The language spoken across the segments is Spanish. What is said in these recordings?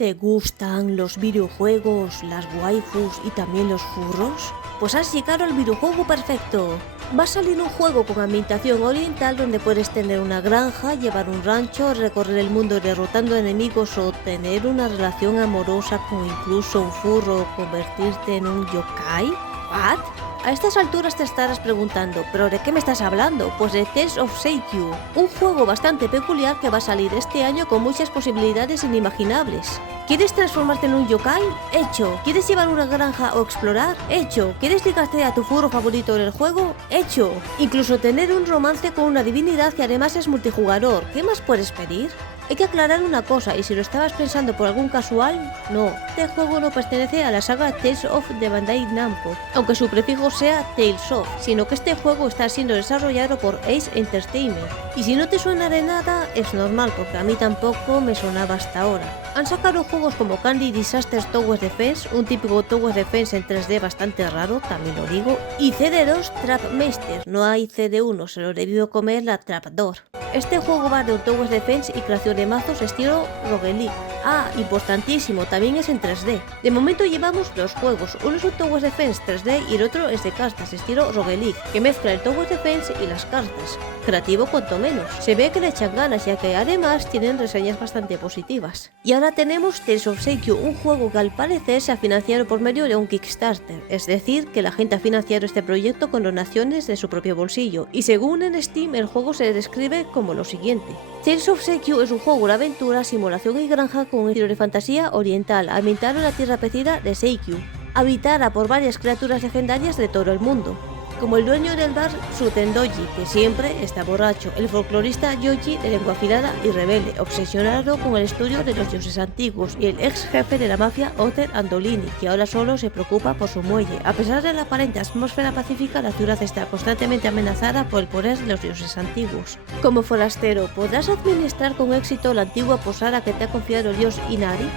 ¿Te gustan los videojuegos, las waifus y también los furros? Pues has llegado al videojuego perfecto. Va a salir un juego con ambientación oriental donde puedes tener una granja, llevar un rancho, recorrer el mundo derrotando enemigos o tener una relación amorosa con incluso un furro o convertirte en un yokai. ¿What? A estas alturas te estarás preguntando, ¿pero de qué me estás hablando? Pues de Tales of Seikyu, un juego bastante peculiar que va a salir este año con muchas posibilidades inimaginables. ¿Quieres transformarte en un yokai? Hecho. ¿Quieres llevar una granja o explorar? Hecho. ¿Quieres ligarte a tu furro favorito en el juego? Hecho. Incluso tener un romance con una divinidad que además es multijugador. ¿Qué más puedes pedir? Hay que aclarar una cosa, y si lo estabas pensando por algún casual, no. Este juego no pertenece a la saga Tales of de Bandai Namco, aunque su prefijo sea Tales of, sino que este juego está siendo desarrollado por Ace Entertainment. Y si no te suena de nada, es normal, porque a mí tampoco me sonaba hasta ahora. Han sacado juegos como Candy Disasters Tower Defense, un típico Tower Defense en 3D bastante raro, también lo digo, y CD2 Trap Master, no hay CD1, se lo debió comer la Trapdoor. Este juego va de un Tower Defense y creación de mazos estilo roguelike. Ah, importantísimo, también es en 3D. De momento llevamos dos juegos, uno es un Tower Defense 3D y el otro es de cartas estilo roguelike, que mezcla el Tower Defense y las cartas. Creativo cuanto menos. Se ve que le echan ganas, ya que además tienen reseñas bastante positivas. Y ahora tenemos Tales of Seikyu, un juego que al parecer se ha financiado por medio de un Kickstarter, es decir, que la gente ha financiado este proyecto con donaciones de su propio bolsillo, y según en Steam el juego se describe como lo siguiente. Tales of Seikyu es un juego de aventura, simulación y granja con un estilo de fantasía oriental, ambientado en la tierra perdida de Seikyu, habitada por varias criaturas legendarias de todo el mundo, como el dueño del bar Sutendoji, que siempre está borracho, el folclorista Yoji de lengua afilada y rebelde, obsesionado con el estudio de los dioses antiguos, y el ex jefe de la mafia Otter Andolini, que ahora solo se preocupa por su muelle. A pesar de la aparente atmósfera pacífica, la ciudad está constantemente amenazada por el poder de los dioses antiguos. Como forastero, ¿podrás administrar con éxito la antigua posada que te ha confiado el dios Inari?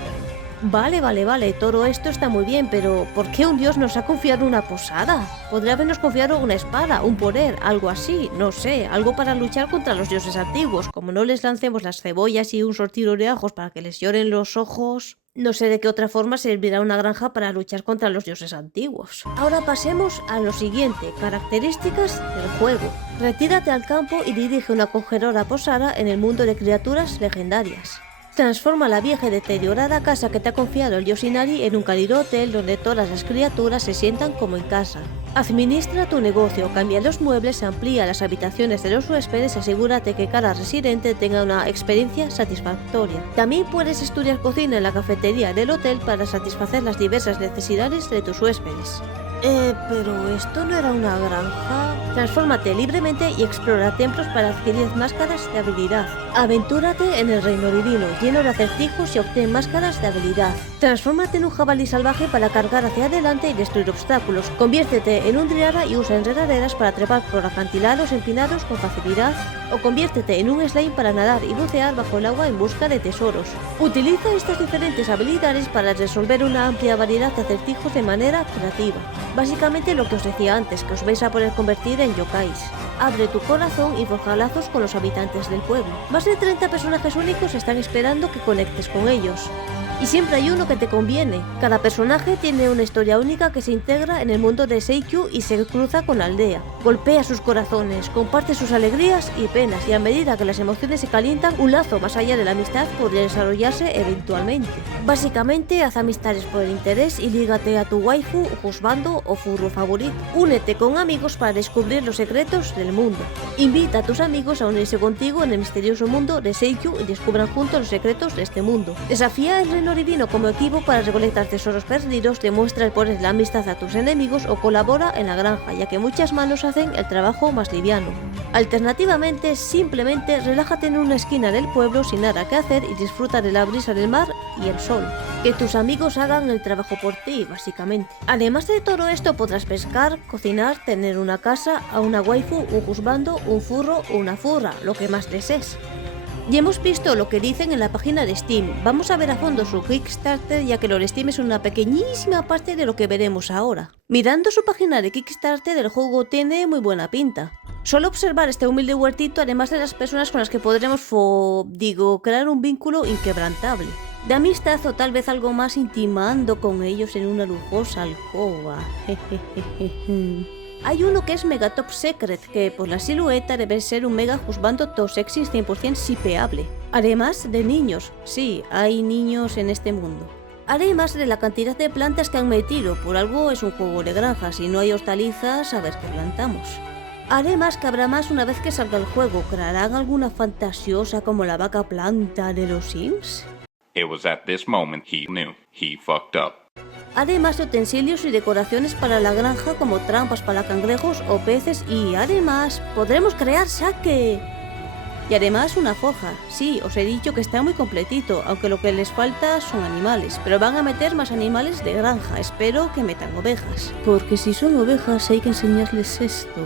Vale, todo esto está muy bien, pero ¿por qué un dios nos ha confiado una posada? Podría habernos confiado una espada, un poder, algo así, no sé, algo para luchar contra los dioses antiguos, como no les lancemos las cebollas y un sortiro de ajos para que les lloren los ojos. No sé de qué otra forma servirá una granja para luchar contra los dioses antiguos. Ahora pasemos a lo siguiente, características del juego. Retírate al campo y dirige una acogedora posada en el mundo de criaturas legendarias. Transforma la vieja y deteriorada casa que te ha confiado el dios Inari en un cálido hotel donde todas las criaturas se sientan como en casa. Administra tu negocio, cambia los muebles, amplía las habitaciones de los huéspedes y asegúrate que cada residente tenga una experiencia satisfactoria. También puedes estudiar cocina en la cafetería del hotel para satisfacer las diversas necesidades de tus huéspedes. Pero esto no era una granja. Transfórmate libremente y explora templos para adquirir máscaras de habilidad. Aventúrate en el reino divino, lleno de acertijos y obtén máscaras de habilidad. Transfórmate en un jabalí salvaje para cargar hacia adelante y destruir obstáculos. Conviértete en un driada y usa enredaderas para trepar por acantilados empinados con facilidad. O conviértete en un slime para nadar y bucear bajo el agua en busca de tesoros. Utiliza estas diferentes habilidades para resolver una amplia variedad de acertijos de manera creativa. Básicamente lo que os decía antes, que os vais a poder convertir en yokais. Abre tu corazón y forja lazos con los habitantes del pueblo. Más de 30 personajes únicos están esperando que conectes con ellos. Y siempre hay uno que te conviene. Cada personaje tiene una historia única que se integra en el mundo de Seikyu y se cruza con la aldea. Golpea sus corazones, comparte sus alegrías y penas, y a medida que las emociones se calientan, un lazo más allá de la amistad podría desarrollarse eventualmente. Básicamente, haz amistades por el interés y lígate a tu waifu, husbando o furro favorito. Únete con amigos para descubrir los secretos del mundo. Invita a tus amigos a unirse contigo en el misterioso mundo de Seikyu y descubran juntos los secretos de este mundo. Desafía el reino divino como equipo para recolectar tesoros perdidos, demuestra el poder de la amistad a tus enemigos o colabora en la granja, ya que muchas manos hacen el trabajo más liviano. Alternativamente, simplemente relájate en una esquina del pueblo sin nada que hacer y disfruta de la brisa del mar y el sol. Que tus amigos hagan el trabajo por ti, básicamente. Además de todo esto, podrás pescar, cocinar, tener una casa, a una waifu, un husbando, un furro o una furra, lo que más desees. Ya hemos visto lo que dicen en la página de Steam. Vamos a ver a fondo su Kickstarter, ya que lo de Steam es una pequeñísima parte de lo que veremos ahora. Mirando su página de Kickstarter, el juego tiene muy buena pinta. Solo observar este humilde huertito, además de las personas con las que podremos crear un vínculo inquebrantable. de amistad o tal vez algo más intimando con ellos en una lujosa alcoba. Hay uno que es Mega Top Secret, que por la silueta debe ser un mega juzgando top sexy 100% shipeable. Además de niños, sí, hay niños en este mundo. Además de la cantidad de plantas que han metido, por algo es un juego de granja, si no hay hortalizas, a ver qué plantamos. Además que habrá más una vez que salga el juego, ¿crearán alguna fantasiosa como la vaca planta de los Sims? It was at this moment he knew he fucked up. Además de utensilios y decoraciones para la granja como trampas para cangrejos o peces y además podremos crear saque. Y además una forja. Sí, os he dicho que está muy completito, aunque lo que les falta son animales, pero van a meter más animales de granja, espero que metan ovejas. Porque si son ovejas hay que enseñarles esto.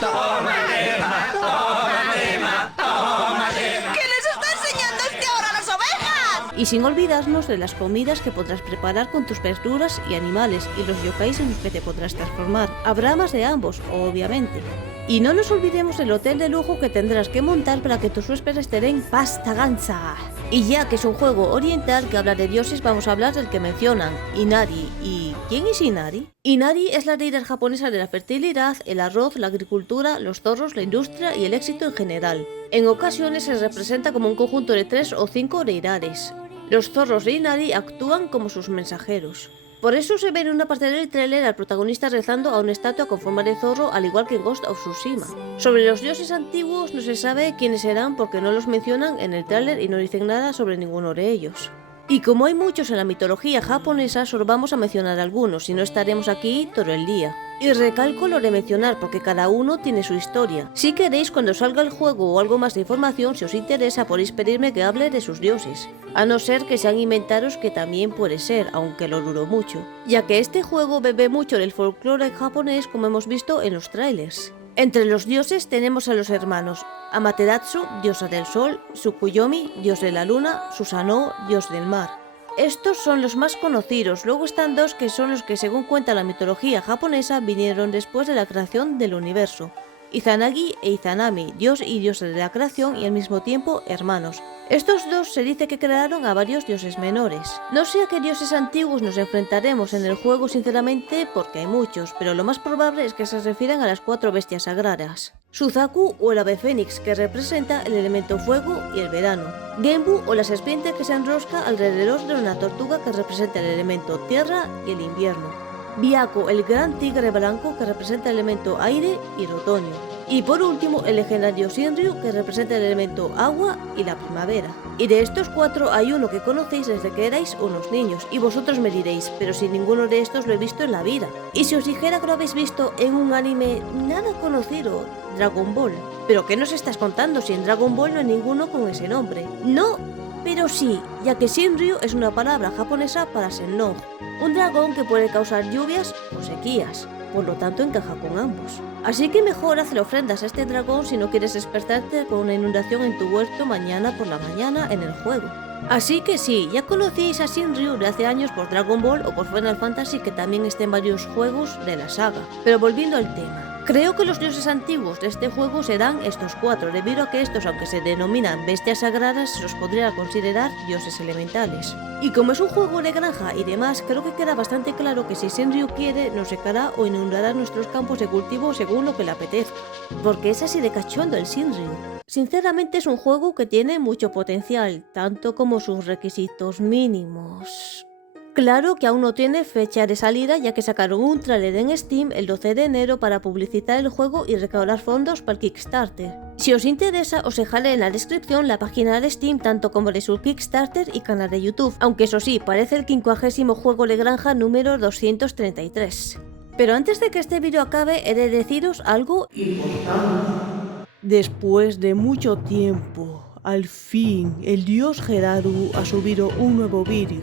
¡Toma, Emma! ¡Toma, Emma! ¡Toma, Emma! ¿Qué les está enseñando este ahora a las ovejas? Y sin olvidarnos de las comidas que podrás preparar con tus verduras y animales y los yokais en los que te podrás transformar. Habrá más de ambos, obviamente. Y no nos olvidemos del hotel de lujo que tendrás que montar para que tus huéspedes te den pasta gansa. Y ya que es un juego oriental que habla de dioses, vamos a hablar del que mencionan, Inari. ¿Y quién es Inari? Inari es la deidad japonesa de la fertilidad, el arroz, la agricultura, los zorros, la industria y el éxito en general. En ocasiones se representa como un conjunto de 3 o 5 deidades. Los zorros de Inari actúan como sus mensajeros. Por eso se ve en una parte del tráiler al protagonista rezando a una estatua con forma de zorro, al igual que en Ghost of Tsushima. Sobre los dioses antiguos no se sabe quiénes serán porque no los mencionan en el tráiler y no dicen nada sobre ninguno de ellos. Y como hay muchos en la mitología japonesa, solo vamos a mencionar algunos, si no estaremos aquí todo el día. Y recalco lo de mencionar porque cada uno tiene su historia. Si queréis, cuando salga el juego o algo más de información, si os interesa, podéis pedirme que hable de sus dioses. A no ser que sean inventaros, que también puede ser, aunque lo dudo mucho. Ya que este juego bebe mucho del folclore japonés, como hemos visto en los trailers. Entre los dioses tenemos a los hermanos Amaterasu, diosa del sol, Tsukuyomi, dios de la luna, Susanoo, dios del mar. Estos son los más conocidos, luego están dos que son los que, según cuenta la mitología japonesa, vinieron después de la creación del universo. Izanagi e Izanami, dios y diosa de la creación y al mismo tiempo hermanos. Estos dos se dice que crearon a varios dioses menores. No sé a qué dioses antiguos nos enfrentaremos en el juego sinceramente porque hay muchos, pero lo más probable es que se refieran a las 4 bestias sagradas. Suzaku o el ave fénix, que representa el elemento fuego y el verano. Genbu o la serpiente que se enrosca alrededor de una tortuga, que representa el elemento tierra y el invierno. Byakko, el gran tigre blanco, que representa el elemento aire y el otoño. Y por último, el legendario Shinryu, que representa el elemento agua y la primavera. Y de estos 4 hay uno que conocéis desde que erais unos niños, y vosotros me diréis, pero si ninguno de estos lo he visto en la vida. Y si os dijera que lo habéis visto en un anime nada conocido, Dragon Ball. ¿Pero qué nos estás contando si en Dragon Ball no hay ninguno con ese nombre? No, pero sí, ya que Shinryu es una palabra japonesa para Sennon, un dragón que puede causar lluvias o sequías, por lo tanto encaja con ambos. Así que mejor hacer ofrendas a este dragón si no quieres despertarte con una inundación en tu huerto mañana por la mañana en el juego. Así que sí, ya conocíais a Shinryu de hace años por Dragon Ball o por Final Fantasy, que también está en varios juegos de la saga. Pero volviendo al tema. Creo que los dioses antiguos de este juego serán estos 4, debido a que estos, aunque se denominan bestias sagradas, se los podría considerar dioses elementales. Y como es un juego de granja y demás, creo que queda bastante claro que si Shinryu quiere, nos secará o inundará nuestros campos de cultivo según lo que le apetezca. Porque es así de cachondo el Shinryu. Sinceramente es un juego que tiene mucho potencial, tanto como sus requisitos mínimos. Claro que aún no tiene fecha de salida, ya que sacaron un tráiler en Steam el 12 de enero para publicitar el juego y recaudar fondos para el Kickstarter. Si os interesa, os dejaré en la descripción la página de Steam, tanto como de su Kickstarter y canal de YouTube, aunque eso sí, parece el 50º juego de granja número 233. Pero antes de que este vídeo acabe, he de deciros algo importante. Después de mucho tiempo, al fin, el dios Gedaru ha subido un nuevo vídeo.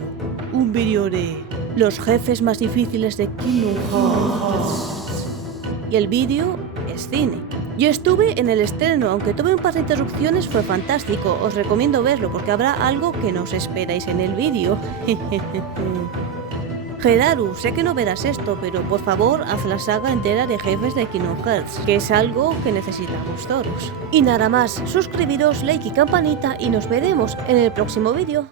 Un vídeo de los jefes más difíciles de Kingdom Hearts. Y el vídeo es cine. Yo estuve en el estreno, aunque tuve un par de interrupciones, fue fantástico. Os recomiendo verlo porque habrá algo que no os esperáis en el vídeo. Gedaru, sé que no verás esto, pero por favor haz la saga entera de jefes de Kingdom Hearts, que es algo que necesitamos todos. Y nada más, suscribiros, like y campanita y nos veremos en el próximo vídeo.